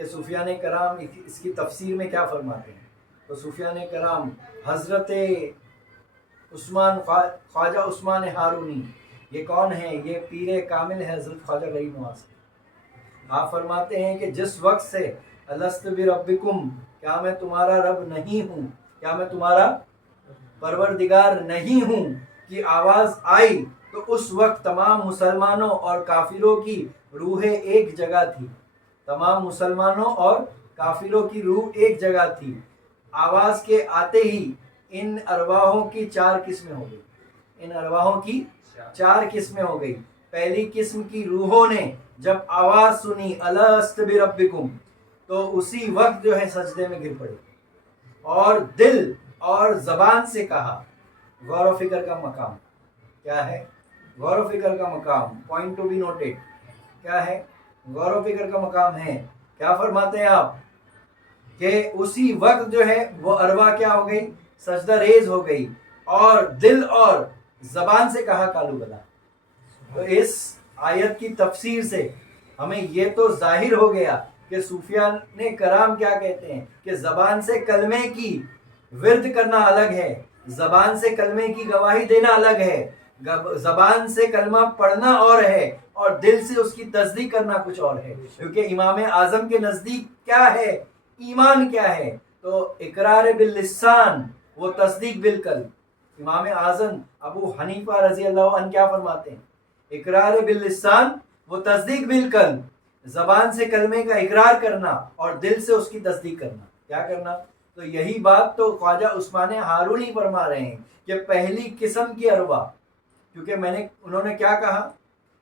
کہ صوفیان کرام اس کی تفسیر میں کیا فرماتے ہیں. تو صوفیان کرام حضرت عثمان خواجہ عثمان ہارونی یہ کون ہے؟ یہ پیر کامل ہے حضرت خواجہ غریب نواز. آپ فرماتے ہیں کہ جس وقت سے الست بربکم کیا میں تمہارا رب نہیں ہوں، کیا میں تمہارا پروردگار نہیں ہوں کی آواز آئی تو اس وقت تمام مسلمانوں اور کافروں کی روحیں ایک جگہ تھی. تمام مسلمانوں اور کافروں کی روح ایک جگہ تھی. آواز کے آتے ہی ان ارواحوں کی 4 قسمیں ہو گئی. ان ارواحوں کی 4 قسمیں ہو گئی. پہلی قسم کی روحوں نے جب آواز سنی الست بربکم تو اسی وقت جو ہے سجدے میں گر پڑے اور دل اور زبان سے کہا. غور و فکر کا مقام کیا ہے؟ غور و فکر کا مقام پوائنٹ ٹو بی نوٹڈ کیا ہے؟ غور و فکر کا مقام ہے. کیا فرماتے ہیں آپ کہ اسی وقت جو ہے وہ ارواح کیا ہو گئی؟ سجدہ ریز ہو گئی اور دل اور زبان سے کہا کالو بلا. تو اس آیت کی تفسیر سے ہمیں یہ تو ظاہر ہو گیا کہ صوفیان کرام کیا کہتے ہیں کہ زبان سے کلمے کی ورد کرنا الگ ہے، زبان سے کلمے کی گواہی دینا الگ ہے. زبان سے کلمہ پڑھنا اور ہے اور دل سے اس کی تصدیق کرنا کچھ اور ہے. کیونکہ امام اعظم کے نزدیک کیا ہے؟ ایمان کیا ہے؟ تو اقرار باللسان وہ تصدیق بالقلب. امام اعظم ابو حنیفہ رضی اللہ عنہ کیا فرماتے ہیں؟ اقرار باللسان وہ تصدیق بالقلب. زبان سے کلمے کا اقرار کرنا اور دل سے اس کی تصدیق کرنا. کیا کرنا؟ تو یہی بات تو خواجہ عثمان ہارونی فرما رہے ہیں کہ پہلی قسم کی ارواح، کیونکہ انہوں نے کیا کہا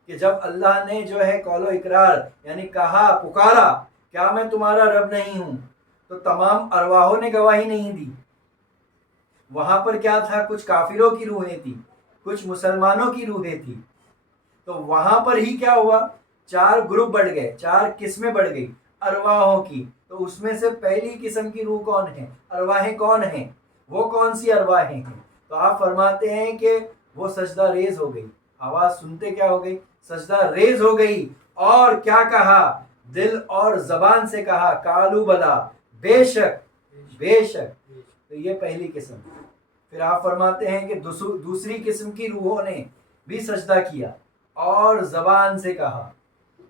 کہ جب اللہ نے جو ہے قول و اقرار یعنی کہا پکارا کیا میں تمہارا رب نہیں ہوں، تو تمام ارواحوں نے گواہی نہیں دی. وہاں پر کیا تھا؟ کچھ کافروں کی روحیں تھی، کچھ مسلمانوں کی روحیں تھی. تو وہاں پر ہی کیا ہوا؟ 4 گروپ بڑھ گئے، 4 قسمیں بڑھ گئی ارواحوں کی. تو اس میں سے پہلی قسم کی روح کون ہے؟ ارواحیں کون ہیں؟ وہ کون سی ارواحیں ہیں؟ تو آپ فرماتے ہیں کہ وہ سجدہ ریز ہو گئی. آواز سنتے کیا ہو گئی؟ سجدہ ریز ہو گئی. اور کیا کہا؟ دل اور زبان سے کہا کالو بلا، بے شک بے شک. تو یہ پہلی قسم. پھر آپ فرماتے ہیں کہ دوسری قسم کی روحوں نے بھی سجدہ کیا اور زبان سے کہا.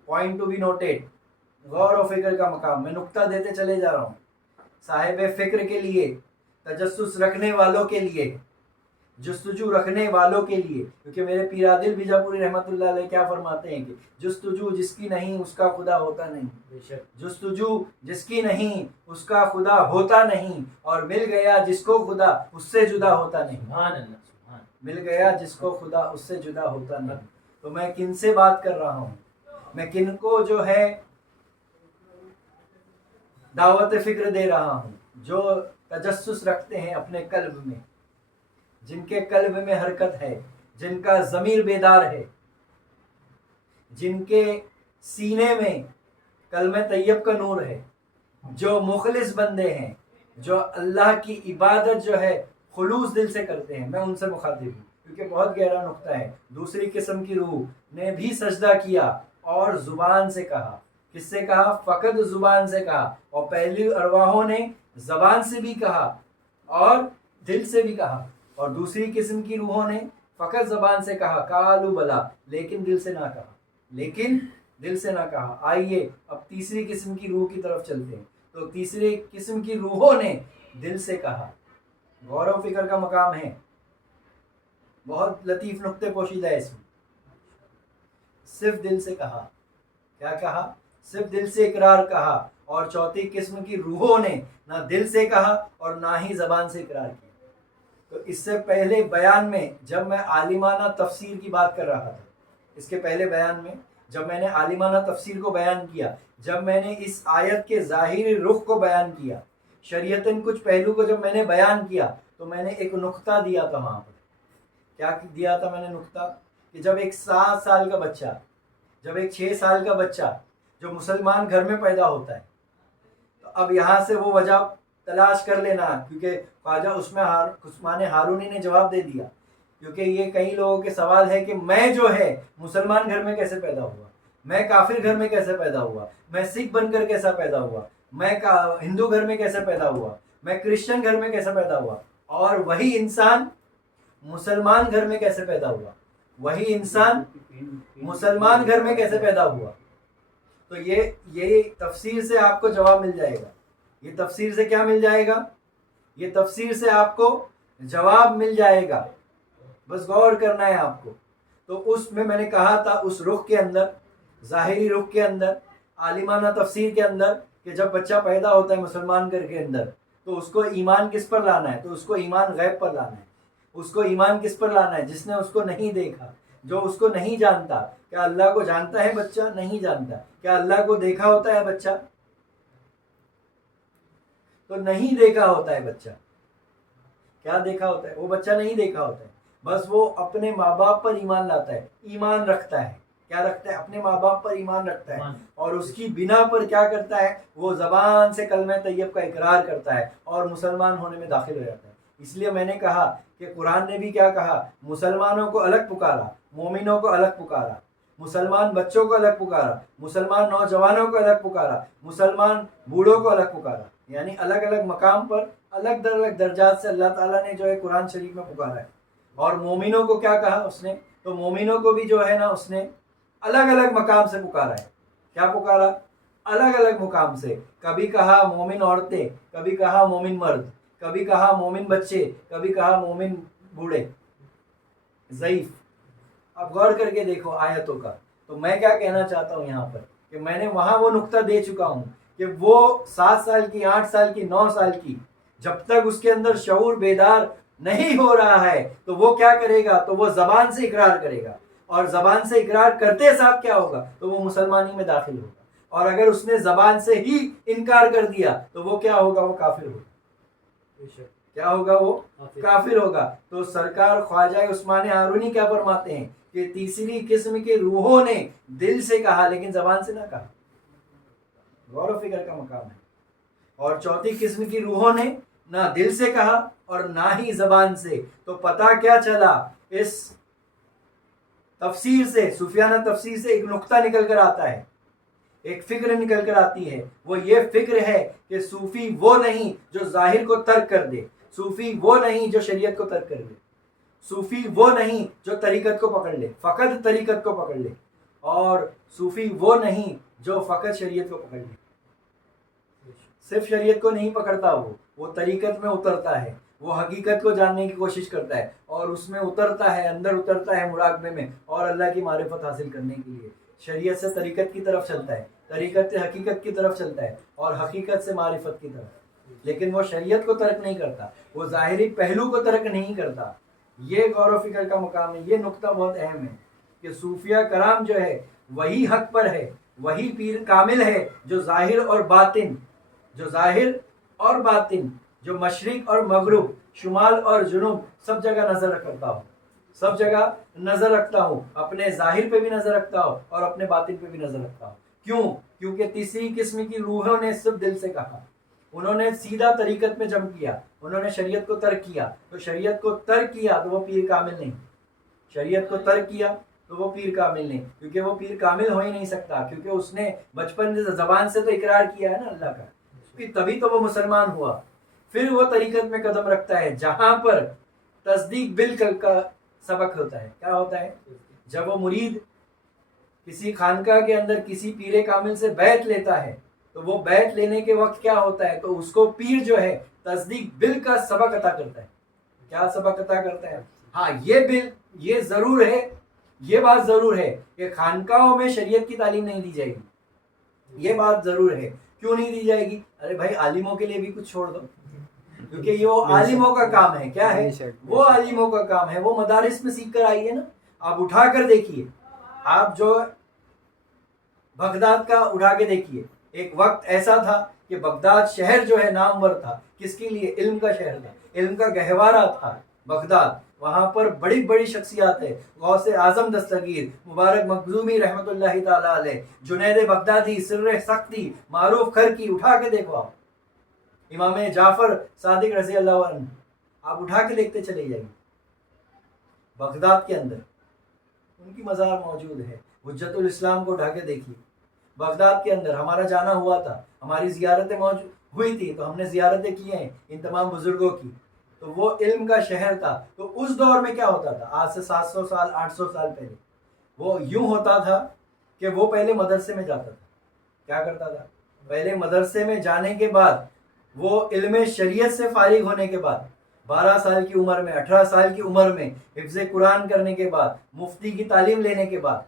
پوائنٹ ٹو بی نوٹڈ، غور و فکر کا مقام. میں نقطہ دیتے چلے جا رہا ہوں صاحب فکر کے لیے، تجسس رکھنے والوں کے لیے، جستجو رکھنے والوں کے لیے. کیونکہ میرے پیر عادل بیجاپوری رحمۃ اللہ علیہ کیا فرماتے ہیں کہ جستجو جس کی نہیں اس کا خدا ہوتا نہیں. جستجو جس کی نہیں اس کا خدا ہوتا نہیں، اور مل گیا جس کو خدا اس سے جدا ہوتا نہیں. مل گیا جس کو خدا اس سے جدا ہوتا نہیں. تو میں کن سے بات کر رہا ہوں؟ میں کن کو جو ہے دعوت فکر دے رہا ہوں؟ جو تجسس رکھتے ہیں اپنے قلب میں، جن کے قلب میں حرکت ہے، جن کا ضمیر بیدار ہے، جن کے سینے میں کلمہ طیب کا نور ہے، جو مخلص بندے ہیں، جو اللہ کی عبادت جو ہے خلوص دل سے کرتے ہیں. میں ان سے مخاطب ہوں کیونکہ بہت گہرا نقطہ ہے. دوسری قسم کی روح نے بھی سجدہ کیا اور زبان سے کہا. کس سے کہا؟ فقط زبان سے کہا. اور پہلی ارواحوں نے زبان سے بھی کہا اور دل سے بھی کہا، اور دوسری قسم کی روحوں نے فقط زبان سے کہا کالو بلا، لیکن دل سے نہ کہا. لیکن دل سے نہ کہا. آئیے اب تیسری قسم کی روح کی طرف چلتے ہیں. تو تیسری قسم کی روحوں نے دل سے کہا. غور و فکر کا مقام ہے، بہت لطیف نقطے پوشیدہ ہے اس میں. صرف دل سے کہا. کیا کہا؟ صرف دل سے اقرار کہا. اور چوتھی قسم کی روحوں نے نہ دل سے کہا اور نہ ہی زبان سے اقرار کیا. تو اس سے پہلے بیان میں جب میں عالمانہ تفسیر کی بات کر رہا تھا، اس کے پہلے بیان میں جب میں نے عالمانہ تفسیر کو بیان کیا، جب میں نے اس آیت کے ظاہری رخ کو بیان کیا، شریعتاً کچھ پہلو کو جب میں نے بیان کیا، تو میں نے ایک نقطہ دیا تھا وہاں پر. کیا دیا تھا میں نے نقطہ؟ کہ جب ایک 7 سال کا بچہ، جب ایک 6 سال کا بچہ جو مسلمان گھر میں پیدا ہوتا ہے، تو اب یہاں سے وہ وجہ تلاش کر لینا، کیونکہ خواجہ عثمان ہارونی نے جواب دے دیا. کیونکہ یہ کئی لوگوں کے سوال ہے کہ میں جو ہے مسلمان گھر میں کیسے پیدا ہوا. میں کافر گھر میں کیسے پیدا ہوا، میں سکھ بن کر کیسا پیدا ہوا، میں ہندو گھر میں کیسے پیدا ہوا، میں کرسچن گھر میں کیسے پیدا ہوا، اور وہی انسان مسلمان گھر میں کیسے پیدا ہوا، وہی انسان مسلمان گھر میں کیسے پیدا ہوا. تو یہ تفسیر سے آپ کو جواب مل جائے گا. یہ تفسیر سے کیا مل جائے گا؟ یہ تفسیر سے آپ کو جواب مل جائے گا. بس غور کرنا ہے آپ کو. تو اس میں نے کہا تھا اس رخ کے اندر، ظاہری رخ کے اندر، عالمانہ تفسیر کے اندر، کہ جب بچہ پیدا ہوتا ہے مسلمان گھر کے اندر تو اس کو ایمان کس پر لانا ہے؟ تو اس کو ایمان غیب پر لانا ہے. اس کو ایمان کس پر لانا ہے؟ جس نے اس کو نہیں دیکھا، جو اس کو نہیں جانتا. کیا اللہ کو جانتا ہے بچہ؟ نہیں جانتا. کیا اللہ کو دیکھا ہوتا ہے بچہ؟ تو نہیں دیکھا ہوتا ہے بچہ. کیا دیکھا ہوتا ہے؟ وہ بچہ نہیں دیکھا ہوتا ہے. بس وہ اپنے ماں باپ پر ایمان لاتا ہے، ایمان رکھتا ہے. کیا رکھتا ہے؟ اپنے ماں باپ پر ایمان رکھتا ہے، اور اس کی بنا پر کیا کرتا ہے؟ وہ زبان سے کلمہ طیب کا اقرار کرتا ہے اور مسلمان ہونے میں داخل ہو جاتا ہے. اس لیے میں نے کہا کہ قرآن نے بھی کیا کہا؟ مسلمانوں کو الگ پکارا، مومنوں کو الگ پکارا، مسلمان بچوں کو الگ پکارا، مسلمان نوجوانوں کو الگ پکارا، مسلمان بوڑھوں کو الگ پکارا. یعنی الگ الگ مقام پر الگ درجات سے اللہ تعالیٰ نے جو ہے قرآن شریف میں پکارا ہے. اور مومنوں کو کیا کہا اس نے؟ تو مومنوں کو بھی جو ہے نا اس نے الگ الگ مقام سے پکارا ہے. کیا پکارا؟ الگ الگ مقام سے. کبھی کہا مومن عورتیں، کبھی کہا مومن مرد، کبھی کہا مومن بچے، کبھی کہا مومن بوڑھے ضعیف. اب غور کر کے دیکھو آیتوں کا. تو میں کیا کہنا چاہتا ہوں یہاں پر کہ میں نے وہاں وہ نقطہ دے چکا ہوں کہ وہ 7 سال کی، 8 سال کی، 9 سال کی، جب تک اس کے اندر شعور بیدار نہیں ہو رہا ہے تو وہ کیا کرے گا؟ تو وہ زبان سے اقرار کرے گا. اور زبان سے اقرار کرتے ساتھ کیا ہوگا؟ تو وہ مسلمانی میں داخل ہوگا. اور اگر اس نے زبان سے ہی انکار کر دیا تو وہ کیا ہوگا؟ وہ کافر ہوگا. کیا ہوگا؟ وہ کافر ہوگا. تو سرکار خواجہ عثمان ہارونی کیا فرماتے ہیں کہ تیسری قسم کے روحوں نے دل سے کہا لیکن زبان سے نہ کہا. غور و فکر کا مقام ہے. اور چوتھی قسم کی روحوں نے نہ دل سے کہا اور نہ ہی زبان سے. تو پتہ کیا چلا؟ اس تفسیر سے، صوفیانہ تفسیر سے ایک نقطہ نکل کر آتا ہے، ایک فکر نکل کر آتی ہے. وہ یہ فکر ہے کہ صوفی وہ نہیں جو ظاہر کو ترک کر دے، صوفی وہ نہیں جو شریعت کو ترک کر دے، صوفی وہ نہیں جو طریقت کو پکڑ لے، فقط طریقت کو پکڑ لے، اور صوفی وہ نہیں جو فقط شریعت کو پکڑ لے. صرف شریعت کو نہیں پکڑتا، وہ طریقت میں اترتا ہے، وہ حقیقت کو جاننے کی کوشش کرتا ہے اور اس میں اترتا ہے، اندر اترتا ہے مراقبے میں اور اللہ کی معرفت حاصل کرنے کے لیے شریعت سے طریقت کی طرف چلتا ہے، طریقت سے حقیقت کی طرف چلتا ہے اور حقیقت سے معرفت کی طرف. لیکن وہ شریعت کو ترک نہیں کرتا، وہ ظاہری پہلو کو ترک نہیں کرتا. یہ غور و فکر کا مقام ہے. یہ نقطہ بہت اہم ہے کہ صوفیہ کرام جو ہے وہی حق پر ہے، وہی پیر کامل ہے جو ظاہر اور باطن، جو مشرق اور مغرب، شمال اور جنوب سب جگہ نظر رکھتا ہوں، سب جگہ نظر رکھتا ہوں، اپنے ظاہر پہ بھی نظر رکھتا ہوں اور اپنے باطن پہ بھی نظر رکھتا ہوں. کیوں؟ کیونکہ تیسری قسم کی روحوں نے صرف دل سے کہا، انہوں نے سیدھا طریقت میں جمع کیا، انہوں نے شریعت کو ترک کیا. تو شریعت کو ترک کیا تو وہ پیر کامل نہیں، شریعت کو ترک کیا تو وہ پیر کامل نہیں، کیونکہ وہ پیر کامل ہو ہی نہیں سکتا، کیونکہ اس نے بچپن سے زبان سے تو اقرار کیا ہے نا اللہ کا، تبھی تو وہ مسلمان ہوا. پھر وہ طریقت میں قدم رکھتا ہے جہاں پر تصدیق بالکل کا سبق ہوتا ہے. کیا ہوتا ہے؟ جب وہ مرید کسی خانقاہ کے اندر کسی پیر کامل سے بیعت لیتا ہے تو وہ بیعت لینے کے وقت کیا ہوتا ہے؟ تو اس کو پیر جو ہے تصدیق بل کا سبق عطا کرتا ہے. کیا سبق عطا کرتا ہے؟ ہاں یہ ضرور ہے، یہ بات ضرور ہے کہ خانقاہوں میں شریعت کی تعلیم نہیں دی جائے گی. یہ بات ضرور ہے. کیوں نہیں دی جائے گی؟ ارے بھائی عالموں کے لیے بھی کچھ چھوڑ دو، کیونکہ یہ وہ عالموں کا کام ہے. کیا ہے؟ وہ عالموں کا کام ہے. وہ مدارس میں سیکھ کر آئی ہے نا. آپ اٹھا کر دیکھیے، آپ جو بغداد کا اٹھا کے دیکھیے. ایک وقت ایسا تھا کہ بغداد شہر جو ہے نامور تھا، کس کے لیے؟ علم کا شہر تھا، علم کا گہوارہ تھا بغداد. وہاں پر بڑی بڑی شخصیات ہے، غوث اعظم دستگیر، مبارک مخزومی رحمۃ اللہ تعالی علیہ، جنید بغدادی، سر سختی، معروف کھرکی. اٹھا کے دیکھو آپ، امام جعفر صادق رضی اللہ عنہ، آپ اٹھا کے دیکھتے چلے جائیں. بغداد کے اندر ان کی مزار موجود ہے. حجت الاسلام کو اٹھا کے دیکھیے، بغداد کے اندر ہمارا جانا ہوا تھا، ہماری زیارتیں موجود ہوئی تھی، تو ہم نے زیارتیں کی ہیں ان تمام بزرگوں کی، تو وہ علم کا شہر تھا۔ تو اس دور میں کیا ہوتا تھا، آج سے 700 سال 800 سال پہلے وہ یوں ہوتا تھا کہ وہ پہلے مدرسے میں جاتا تھا، کیا کرتا تھا، پہلے مدرسے میں جانے کے بعد وہ علم شریعت سے فارغ ہونے کے بعد 12 سال کی عمر میں 18 سال کی عمر میں حفظ قرآن کرنے کے بعد مفتی کی تعلیم لینے کے بعد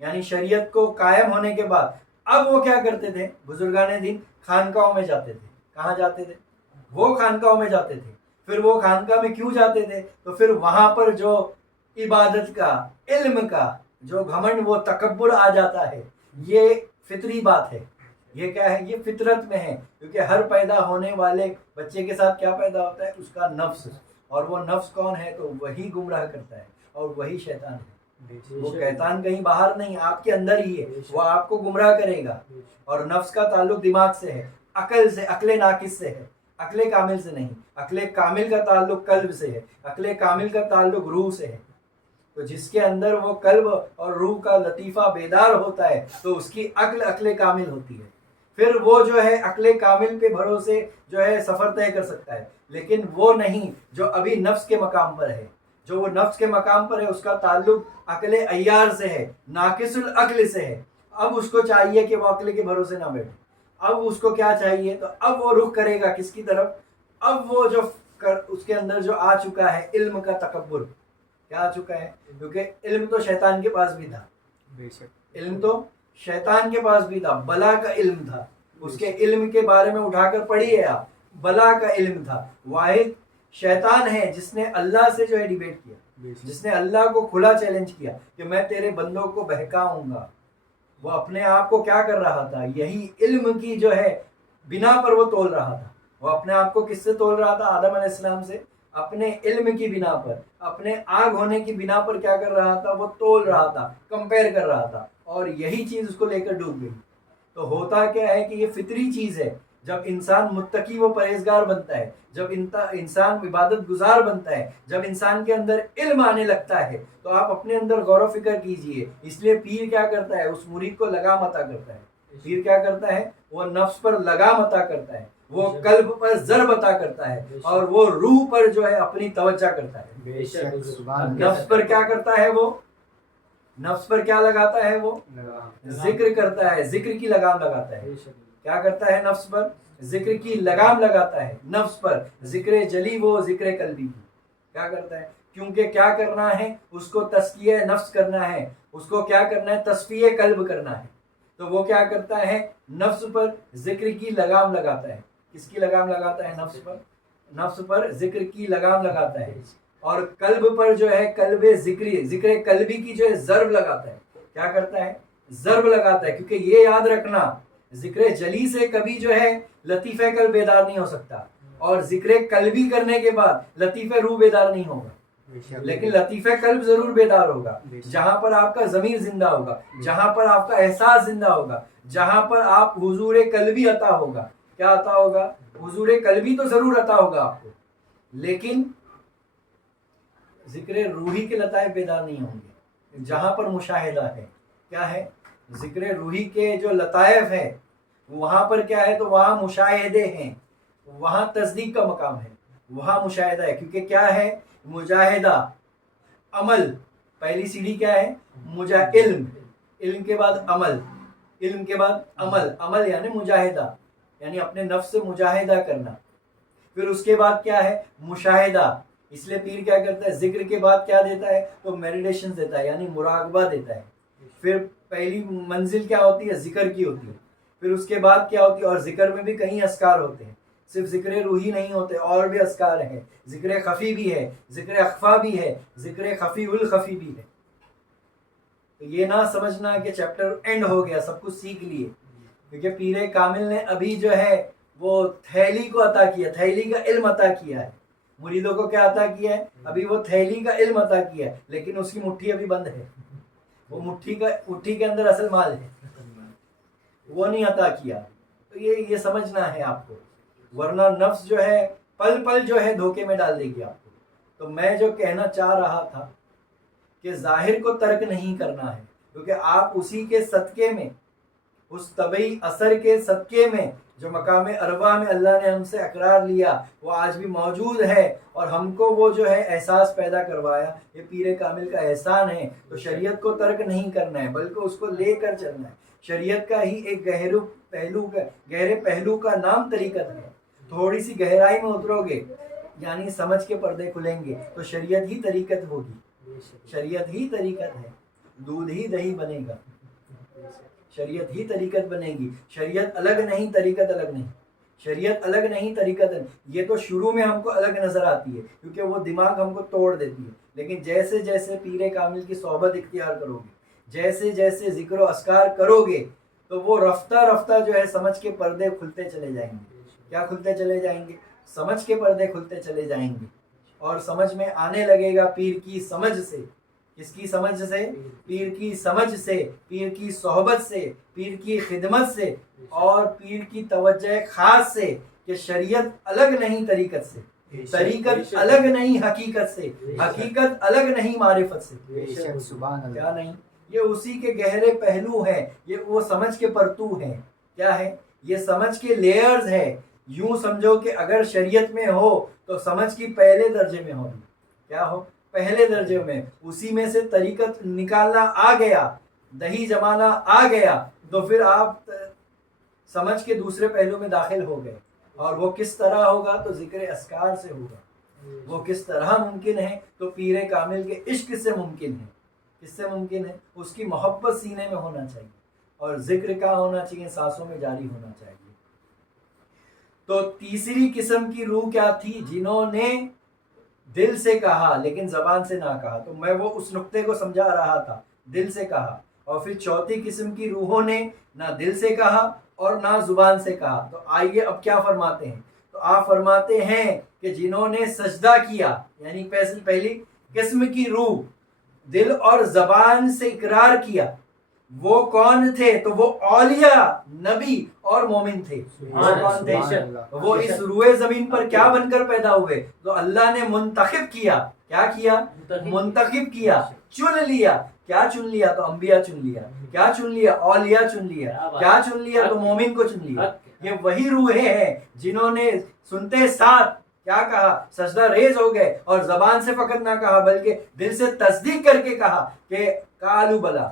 یعنی شریعت کو قائم ہونے کے بعد اب وہ کیا کرتے تھے، بزرگان دین خانقاہوں میں جاتے تھے۔ کہاں جاتے تھے؟ وہ خانقاہوں میں جاتے تھے۔ پھر وہ خانقاہ میں کیوں جاتے تھے؟ تو پھر وہاں پر جو عبادت کا، علم کا جو گھمنڈ، وہ تکبر آ جاتا ہے۔ یہ فطری بات ہے، یہ کیا ہے، یہ فطرت میں ہے، کیونکہ ہر پیدا ہونے والے بچے کے ساتھ کیا پیدا ہوتا ہے، اس کا نفس، اور وہ نفس کون ہے، تو وہی گمراہ کرتا ہے اور وہی شیطان ہے۔ وہ شیطان کہیں باہر نہیں، آپ کے اندر ہی ہے، وہ آپ کو گمراہ کرے گا۔ اور نفس کا تعلق دماغ سے ہے، عقل سے، عقل ناقص سے ہے، عقل کامل سے نہیں۔ عقل کامل کا تعلق قلب سے ہے، عقل کامل کا تعلق روح سے ہے۔ تو جس کے اندر وہ قلب اور روح کا لطیفہ بیدار ہوتا ہے تو اس کی عقل کامل ہوتی ہے۔ پھر وہ جو ہے عقل کامل پہ بھروسے جو ہے سفر طے کر سکتا ہے، لیکن وہ نہیں جو ابھی نفس کے مقام پر ہے۔ جو وہ نفس کے مقام پر ہے اس کا تعلق عقل عیار سے ہے، ناقص العقل سے ہے۔ اب اس کو چاہیے کہ وہ عقل کے بھروسے نہ بیٹھے، اب اس کو کیا چاہیے، تو اب وہ رخ کرے گا کس کی طرف، اب وہ جو اس کے اندر جو آ چکا ہے علم کا تکبر، کیا آ چکا ہے، کیونکہ علم تو شیطان کے پاس بھی تھا، علم تو شیطان کے پاس بھی تھا، بلا کا علم تھا، اس کے علم کے بارے میں اٹھا کر پڑھیے آپ، بلا کا علم تھا۔ واحد شیطان ہے جس نے اللہ سے جو ہے ڈیبیٹ کیا، جس نے اللہ کو کھلا چیلنج کیا کہ میں تیرے بندوں کو بہکاؤں گا۔ وہ اپنے آپ کو کیا کر رہا تھا، یہی علم کی جو ہے بنا پر وہ تول رہا تھا۔ وہ اپنے آپ کو کس سے تول رہا تھا، آدم علیہ السلام سے، اپنے علم کی بنا پر، اپنے آگ ہونے کی بنا پر کیا کر رہا تھا، وہ تول رہا تھا، کمپیئر کر رہا تھا، اور یہی چیز اس کو لے کر ڈوب گئی۔ تو ہوتا کیا ہے کہ یہ فطری چیز ہے، جب انسان متقی و پرہیزگار بنتا ہے، جب انسان عبادت گزار بنتا ہے، جب انسان کے اندر علم آنے لگتا ہے، تو آپ اپنے اندر غور و فکر کیجئے۔ اس لیے پیر کیا کرتا ہے، اس مرید کو لگام عطا کرتا ہے۔ پیر کیا کرتا ہے، وہ نفس پر لگام عطا کرتا ہے، وہ قلب پر ضرب عطا کرتا ہے، اور وہ روح پر جو ہے اپنی توجہ کرتا ہے۔ نفس پر کیا کرتا ہے، وہ نفس پر کیا لگاتا ہے، وہ ذکر کرتا ہے، ذکر کی لگام لگاتا ہے۔ کیا کرتا ہے، نفس پر ذکر کی لگام لگاتا ہے، نفس پر ذکر جلی وہ ذکر قلبی کی کیا کرتا ہے، کیونکہ کیا کرنا ہے، اس کو تزکیہ نفس کرنا ہے، اس کو کیا کرنا ہے، تصفیہ قلب کرنا ہے۔ تو وہ کیا کرتا ہے، نفس پر ذکر کی لگام لگاتا ہے۔ کس کی لگام لگاتا ہے، نفس پر، نفس پر ذکر کی لگام لگاتا ہے، اور قلب پر جو ہے قلب ذکری، ذکر قلبی کی جو ہے ضرب لگاتا ہے۔ کیا کرتا ہے، ضرب لگاتا ہے، کیونکہ یہ یاد رکھنا، ذکر جلی سے کبھی جو ہے لطیفہ قلب بیدار نہیں ہو سکتا، اور ذکر قلبی کرنے کے بعد لطیفہ روح بیدار نہیں ہوگا، لیکن لطیفہ قلب ضرور بیدار ہوگا۔ جہاں پر آپ کا ضمیر زندہ ہوگا، جہاں پر آپ کا احساس زندہ ہوگا، جہاں پر آپ حضور قلبی عطا ہوگا۔ کیا عطا ہوگا، حضور قلبی تو ضرور عطا ہوگا آپ کو، لیکن ذکر روحی کے لطائف بیدار نہیں ہوں گے۔ جہاں پر مشاہدہ ہے، کیا ہے، ذکر روحی کے جو لطائف ہے وہاں پر کیا ہے، تو وہاں مشاہدے ہیں، وہاں تصدیق کا مقام ہے، وہاں مشاہدہ ہے، کیونکہ کیا ہے، مجاہدہ، عمل، پہلی سیڑھی کیا ہے، علم، علم کے بعد عمل، علم کے بعد عمل، عمل یعنی مجاہدہ، یعنی اپنے نفس سے مجاہدہ کرنا۔ پھر اس کے بعد کیا ہے، مشاہدہ۔ اس لیے پیر کیا کرتا ہے، ذکر کے بعد کیا دیتا ہے، تو میڈیٹیشن دیتا ہے، یعنی مراقبہ دیتا ہے۔ پھر پہلی منزل کیا ہوتی ہے، ذکر کی ہوتی ہے۔ پھر اس کے بعد کیا ہوتی ہے، اور ذکر میں بھی کئی اذکار ہوتے ہیں، صرف ذکر روحی نہیں ہوتے، اور بھی اذکار ہیں، ذکر خفی بھی ہے، ذکر اخفا بھی ہے، ذکر خفی الخفی بھی ہے۔ تو یہ نہ سمجھنا کہ چیپٹر اینڈ ہو گیا، سب کچھ سیکھ لیے، کیونکہ پیر کامل نے ابھی جو ہے وہ تھیلی کو عطا کیا، تھیلی کا علم عطا کیا ہے، مریدوں کو کیا عطا کیا ہے، ابھی وہ تھیلی کا علم عطا کیا ہے، لیکن اس کی مٹھی ابھی بند ہے، وہ مٹھی کے اندر اصل مال ہے، وہ نہیں عطا کیا۔ تو یہ سمجھنا ہے آپ کو، ورنہ نفس جو ہے پل پل جو ہے دھوکے میں ڈال دے گی آپ کو۔ تو میں جو کہنا چاہ رہا تھا کہ ظاہر کو ترک نہیں کرنا ہے، کیونکہ آپ اسی کے صدقے میں، اس طبعی اثر کے صدقے میں جو مقام ارواح میں اللہ نے ہم سے اقرار لیا وہ آج بھی موجود ہے، اور ہم کو وہ جو ہے احساس پیدا کروایا، یہ پیر کامل کا احسان ہے۔ تو شریعت کو ترک نہیں کرنا ہے بلکہ اس کو لے کر چلنا ہے۔ شریعت کا ہی ایک گہرے پہلو کا نام طریقت ہے۔ تھوڑی سی گہرائی میں اترو گے یعنی سمجھ کے پردے کھلیں گے تو شریعت ہی طریقت ہوگی، شریعت ہی طریقت ہے، دودھ ہی دہی بنے گا، شریعت ہی طریقت بنے گی۔ شریعت الگ نہیں، طریقت الگ نہیں، شریعت الگ نہیں، طریقت الگ۔ یہ تو شروع میں ہم کو الگ نظر آتی ہے کیونکہ وہ دماغ ہم کو توڑ دیتی ہے، لیکن جیسے جیسے پیر کامل کی صحبت اختیار کرو گے، جیسے جیسے ذکر و اذکار کرو گے تو وہ رفتہ رفتہ جو ہے سمجھ کے پردے کھلتے چلے جائیں گے۔ کیا کھلتے چلے جائیں گے؟ سمجھ کے پردے کھلتے چلے جائیں گے، اور سمجھ میں آنے لگے گا پیر کی سمجھ سے۔ کس کی سمجھ سے؟ پیر کی سمجھ سے، پیر کی صحبت سے، پیر کی خدمت سے، اور پیر کی توجہ خاص سے، کہ شریعت الگ نہیں طریقت سے، طریقت الگ نہیں حقیقت سے، حقیقت الگ نہیں معرفت سے۔ کیا نہیں؟ یہ اسی کے گہرے پہلو ہیں، یہ وہ سمجھ کے پرتو ہیں۔ کیا ہے؟ یہ سمجھ کے لیئرز ہے۔ یوں سمجھو کہ اگر شریعت میں ہو تو سمجھ کی پہلے درجے میں ہوگی۔ کیا ہو؟ پہلے درجے میں، اسی میں سے طریقت نکالنا آ گیا، دہی جمانا آ گیا، تو پھر آپ سمجھ کے دوسرے پہلو میں داخل ہو گئے۔ اور وہ کس طرح ہوگا؟ تو ذکر اذکار سے ہوگا۔ وہ کس طرح ممکن ہے؟ تو پیر کامل کے عشق سے ممکن ہے۔ کس سے ممکن ہے؟ اس کی محبت سینے میں ہونا چاہیے، اور ذکر کا ہونا چاہیے، سانسوں میں جاری ہونا چاہیے۔ تو تیسری قسم کی روح کیا تھی؟ جنہوں نے دل سے کہا لیکن زبان سے نہ کہا۔ تو میں وہ اس نقطے کو سمجھا رہا تھا، دل سے کہا۔ اور پھر چوتھی قسم کی روحوں نے نہ دل سے کہا اور نہ زبان سے کہا۔ تو آئیے اب کیا فرماتے ہیں؟ تو آپ فرماتے ہیں کہ جنہوں نے سجدہ کیا، یعنی پہلی قسم کی روح دل اور زبان سے اقرار کیا، وہ کون تھے؟ تو وہ اولیاء، نبی اور مومن تھے۔ وہ کون تھے؟ وہ اس روئے زمین پر کیا بن کر پیدا ہوئے؟ تو اللہ نے منتخب کیا۔ کیا کیا؟ منتخب کیا، چن لیا۔ کیا چن لیا؟ تو انبیاء چن لیا۔ کیا چن لیا؟ اولیاء چن لیا۔ کیا چن لیا؟ تو مومن کو چن لیا۔ یہ وہی روحیں ہیں جنہوں نے سنتے ساتھ کیا کہا؟ سجدہ ریز ہو گئے، اور زبان سے فقط نہ کہا بلکہ دل سے تصدیق کر کے کہا کہ قالوا بلا۔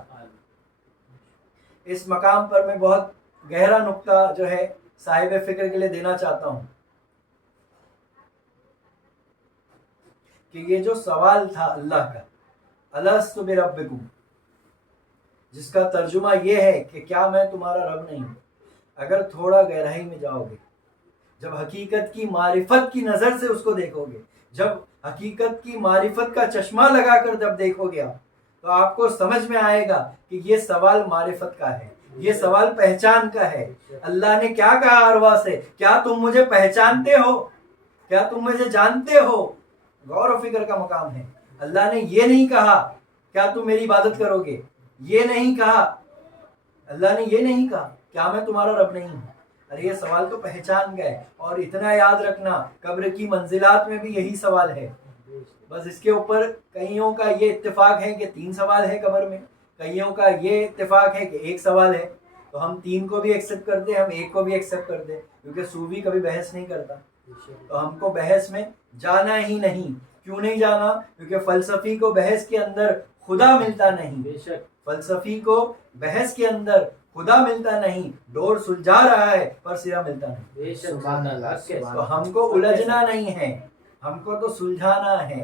اس مقام پر میں بہت گہرا نقطہ جو ہے صاحب فکر کے لیے دینا چاہتا ہوں کہ یہ جو سوال تھا اللہ کا، الست بربکم، جس کا ترجمہ یہ ہے کہ کیا میں تمہارا رب نہیں ہوں، اگر تھوڑا گہرائی میں جاؤ گے، جب حقیقت کی معرفت کی نظر سے اس کو دیکھو گے، جب حقیقت کی معرفت کا چشمہ لگا کر جب دیکھو گے تو آپ کو سمجھ میں آئے گا کہ یہ سوال معرفت کا ہے، یہ سوال پہچان کا ہے۔ اللہ نے کیا کہا ارواح سے؟ کیا تم مجھے پہچانتے ہو؟ کیا تم مجھے جانتے ہو؟ غور و فکر کا مقام ہے۔ اللہ نے یہ نہیں کہا کیا تم میری عبادت کرو گے، یہ نہیں کہا، اللہ نے یہ نہیں کہا کیا میں تمہارا رب نہیں ہوں۔ ارے یہ سوال تو پہچان گئے، اور اتنا یاد رکھنا قبر کی منزلات میں بھی یہی سوال ہے۔ بس اس کے اوپر کئیوں کا یہ اتفاق ہے کہ 3 سوال ہے قبر میں، کئیوں کا یہ اتفاق ہے کہ 1 سوال ہے۔ تو ہم 3 کو بھی ایکسپٹ کرتے ہیں، ہم 1 کو بھی ایکسپٹ کرتے ہیں، کیونکہ صوفی کبھی بحث نہیں کرتا۔ تو ہم کو بحث میں جانا ہی نہیں۔ کیوں نہیں جانا؟ کیونکہ فلسفی کو بحث کے اندر خدا ملتا نہیں، فلسفی کو بحث کے اندر خدا ملتا نہیں، ڈور سلجھا رہا ہے پر سرا ملتا نہیں۔ تو ہم کو الجھنا نہیں ہے، ہم کو تو سلجھانا ہے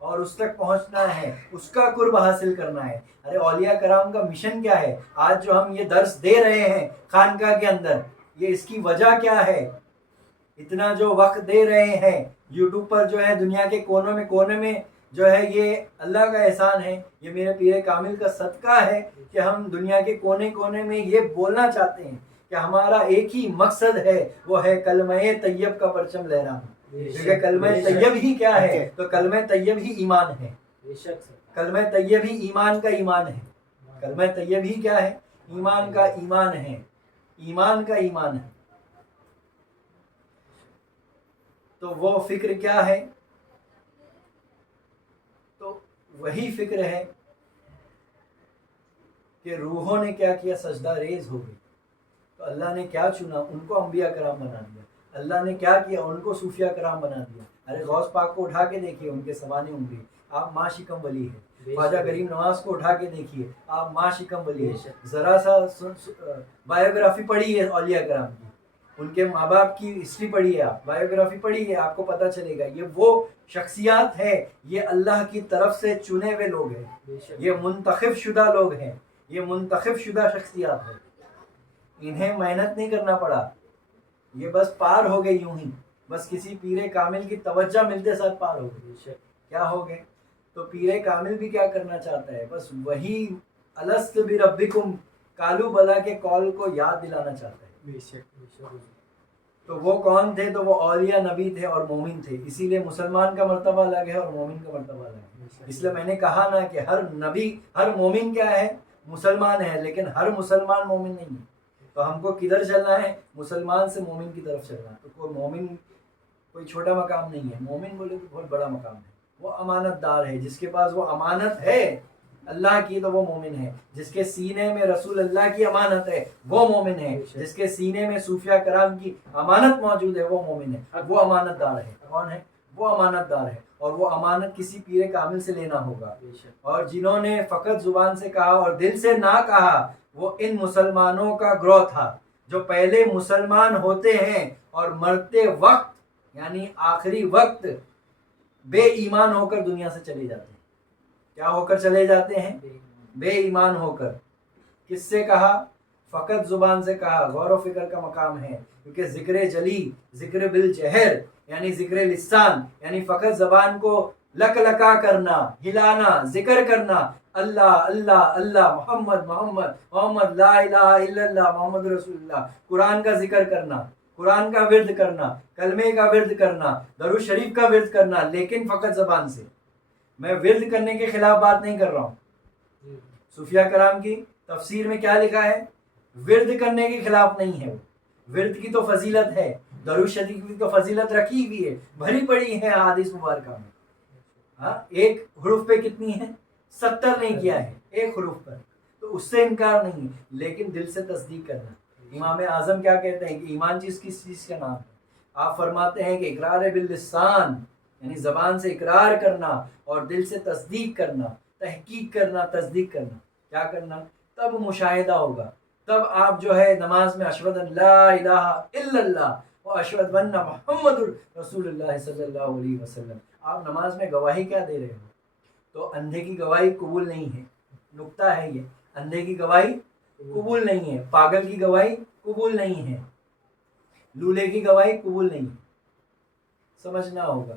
اور اس تک پہنچنا ہے، اس کا قرب حاصل کرنا ہے۔ ارے اولیاء کرام کا مشن کیا ہے؟ آج جو ہم یہ درس دے رہے ہیں خانقاہ کے اندر، یہ اس کی وجہ کیا ہے؟ اتنا جو وقت دے رہے ہیں یوٹیوب پر، جو ہے دنیا کے کونے میں جو ہے یہ اللہ کا احسان ہے، یہ میرے پیر کامل کا صدقہ ہے کہ ہم دنیا کے کونے میں یہ بولنا چاہتے ہیں کہ ہمارا ایک ہی مقصد ہے، وہ ہے کلمہ طیب کا پرچم لہرانا۔ کیونکہ کلمہ طیب ہی کیا ہے؟ تو کلمہ طیب ہی ایمان ہے، کلمہ طیب ہی ایمان کا ایمان ہے۔ کلمہ طیب ہی کیا ہے؟ ایمان کا ایمان ہے، ایمان کا ایمان ہے۔ تو وہ فکر کیا ہے؟ تو وہی فکر ہے کہ روحوں نے کیا کیا؟ سجدہ ریز ہو گئی. تو اللہ نے کیا چنا؟ ان کو انبیاء کرام بنا دیا. اللہ نے کیا کیا؟ ان کو صوفیہ کرام بنا دیا. ارے غوث پاک کو اٹھا کے دیکھیے، ان کے سوانح انگلی، آپ ماں شکم ولی ہے. خواجہ غریب نواز کو اٹھا کے دیکھیے، آپ ماں شکم ولی ہے. ذرا سا بایوگرافی پڑھی ہے اولیاء کرام کی، ان کے ماں باپ کی ہسٹری پڑھی ہے، آپ بایوگرافی پڑھی ہے، آپ کو پتہ چلے گا یہ وہ شخصیات ہے، یہ اللہ کی طرف سے چنے ہوئے لوگ ہیں، یہ منتخب شدہ لوگ ہیں، یہ منتخب شدہ شخصیات ہیں. انہیں محنت نہیں کرنا پڑا، یہ بس پار ہو گئے یوں ہی، بس کسی پیر کامل کی توجہ ملتے ساتھ پار ہو گئے. کیا ہو گئے؟ تو پیر کامل بھی کیا کرنا چاہتا ہے؟ بس وہی الست بربکم کالو بلا کے کال کو یاد دلانا چاہتا ہے. تو وہ کون تھے؟ تو وہ اولیاء نبی تھے اور مومن تھے. اسی لیے مسلمان کا مرتبہ الگ ہے اور مومن کا مرتبہ الگ ہے. اس لیے میں نے کہا نا کہ ہر نبی، ہر مومن کیا ہے؟ مسلمان ہے، لیکن ہر مسلمان مومن نہیں ہے. تو ہم کو کدھر چلنا ہے؟ مسلمان سے مومن کی طرف چلنا. تو کوئی مومن کوئی چھوٹا مقام نہیں ہے، مومن بولے تو بہت بڑا مقام ہے. وہ امانت دار ہے، جس کے پاس وہ امانت ہے اللہ کی تو وہ مومن ہے. جس کے سینے میں رسول اللہ کی امانت ہے وہ مومن ہے. جس کے سینے میں صوفیہ کرام کی امانت موجود ہے وہ مومن ہے، وہ امانت دار ہے. کون ہے؟ وہ امانت دار ہے. اور وہ امانت کسی پیر کامل سے لینا ہوگا. اور جنہوں نے فقط زبان سے کہا اور دل سے نہ کہا، وہ ان مسلمانوں کا گروہ تھا جو پہلے مسلمان ہوتے ہیں اور مرتے وقت یعنی آخری وقت بے ایمان ہو کر دنیا سے چلے جاتے ہیں. کیا ہو کر چلے جاتے ہیں؟ بے ایمان ہو کر. کس سے کہا؟ فقط زبان سے کہا. غور و فکر کا مقام ہے، کیونکہ ذکر جلی، ذکر بالجہر یعنی ذکر لسان یعنی فقط زبان کو لک لکا کرنا، ہلانا، ذکر کرنا، اللہ اللہ اللہ، محمد محمد محمد، لا الہ الا اللہ محمد رسول اللہ. قرآن کا ذکر کرنا، قرآن کا ورد کرنا، کلمے کا ورد کرنا، درود شریف کا ورد کرنا، لیکن فقط زبان سے. میں ورد کرنے کے خلاف بات نہیں کر رہا ہوں. صوفیہ کرام کی تفسیر میں کیا لکھا ہے؟ ورد کرنے کے خلاف نہیں ہے. ورد کی تو فضیلت ہے، درود شریف کی تو فضیلت رکھی ہوئی ہے، بھری پڑی ہے احادیث مبارکہ میں. ہاں، ایک حروف پہ کتنی ہے؟ 70 نہیں کیا ہے ایک حروف پر. تو اس سے انکار نہیں، لیکن دل سے تصدیق کرنا. امام اعظم کیا کہتے ہیں کہ ایمان کس چیز کا نام ہے؟ آپ فرماتے ہیں کہ اقرار باللسان یعنی زبان سے اقرار کرنا اور دل سے تصدیق کرنا، تحقیق کرنا، تصدیق کرنا. کیا کرنا؟ تب مشاہدہ ہوگا. تب آپ جو ہے نماز میں اشہد ان لا الہ الا اللہ و اشہد ان محمد رسول اللہ صلی اللہ علیہ وسلم، آپ نماز میں گواہی کیا دے رہے ہو؟ تو اندھے کی گواہی قبول نہیں ہے. نکتہ ہے یہ، اندھے کی گواہی قبول نہیں ہے، پاگل کی گواہی قبول نہیں ہے، لولے کی گواہی قبول نہیں ہے. سمجھنا ہوگا،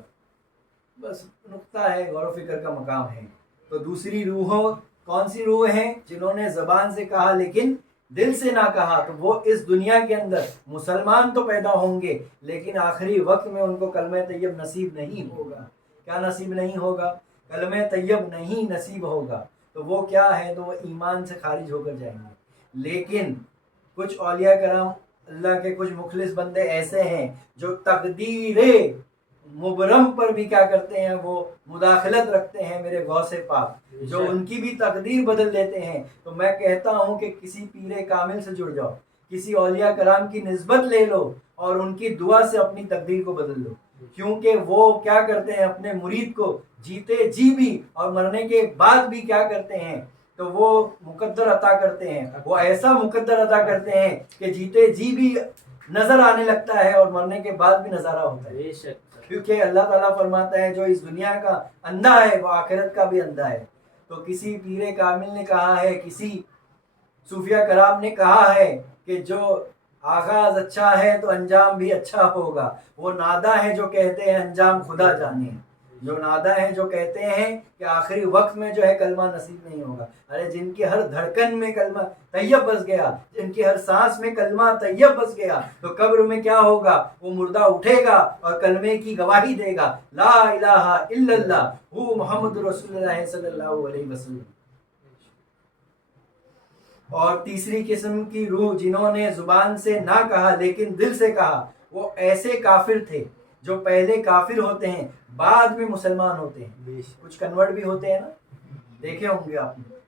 بس نکتہ ہے، غور و فکر کا مقام ہے. تو دوسری روحوں کون سی روح ہیں؟ جنہوں نے زبان سے کہا لیکن دل سے نہ کہا. تو وہ اس دنیا کے اندر مسلمان تو پیدا ہوں گے لیکن آخری وقت میں ان کو کلمہ طیب نصیب نہیں ہوگا. کیا نصیب نہیں ہوگا؟ کلمہ طیب نہیں نصیب ہوگا. تو وہ کیا ہے؟ تو وہ ایمان سے خارج ہو کر جائیں گے. لیکن کچھ اولیاء کرام اللہ کے کچھ مخلص بندے ایسے ہیں جو تقدیر مبرم پر بھی کیا کرتے ہیں؟ وہ مداخلت رکھتے ہیں میرے غوث پاک، جو ان کی بھی تقدیر بدل دیتے ہیں. تو میں کہتا ہوں کہ کسی پیر کامل سے جڑ جاؤ، کسی اولیاء کرام کی نسبت لے لو اور ان کی دعا سے اپنی تقدیر کو بدل لو. کیونکہ وہ کیا کرتے ہیں؟ اپنے مرید کو جیتے جی بھی اور مرنے کے بعد بھی کیا کرتے ہیں؟ تو وہ مقدر عطا کرتے ہیں. وہ ایسا مقدر عطا کرتے ہیں کہ جیتے جی بھی نظر آنے لگتا ہے اور مرنے کے بعد بھی نظارہ ہوتا ہے. کیونکہ اللہ تعالیٰ فرماتا ہے جو اس دنیا کا اندھا ہے وہ آخرت کا بھی اندھا ہے. تو کسی پیر کامل نے کہا ہے، کسی صوفیہ کرام نے کہا ہے کہ جو آغاز اچھا ہے تو انجام بھی اچھا ہوگا. وہ نادا ہے جو کہتے ہیں انجام خدا جانے، جو نادا ہے جو کہتے ہیں کہ آخری وقت میں جو ہے کلمہ نصیب نہیں ہوگا. ارے جن کی ہر دھڑکن میں کلمہ طیب بس گیا، جن کی ہر سانس میں کلمہ طیب بس گیا، تو قبر میں کیا ہوگا؟ وہ مردہ اٹھے گا اور کلمے کی گواہی دے گا، لا الہ الا اللہ ہو محمد رسول اللہ صلی اللہ علیہ وسلم. اور تیسری قسم کی روح جنہوں نے زبان سے نہ کہا لیکن دل سے کہا، وہ ایسے کافر تھے جو پہلے کافر ہوتے ہیں بعد میں مسلمان ہوتے ہیں. کچھ کنورٹ بھی ہوتے ہیں نا، دیکھے ہوں گے آپ نے.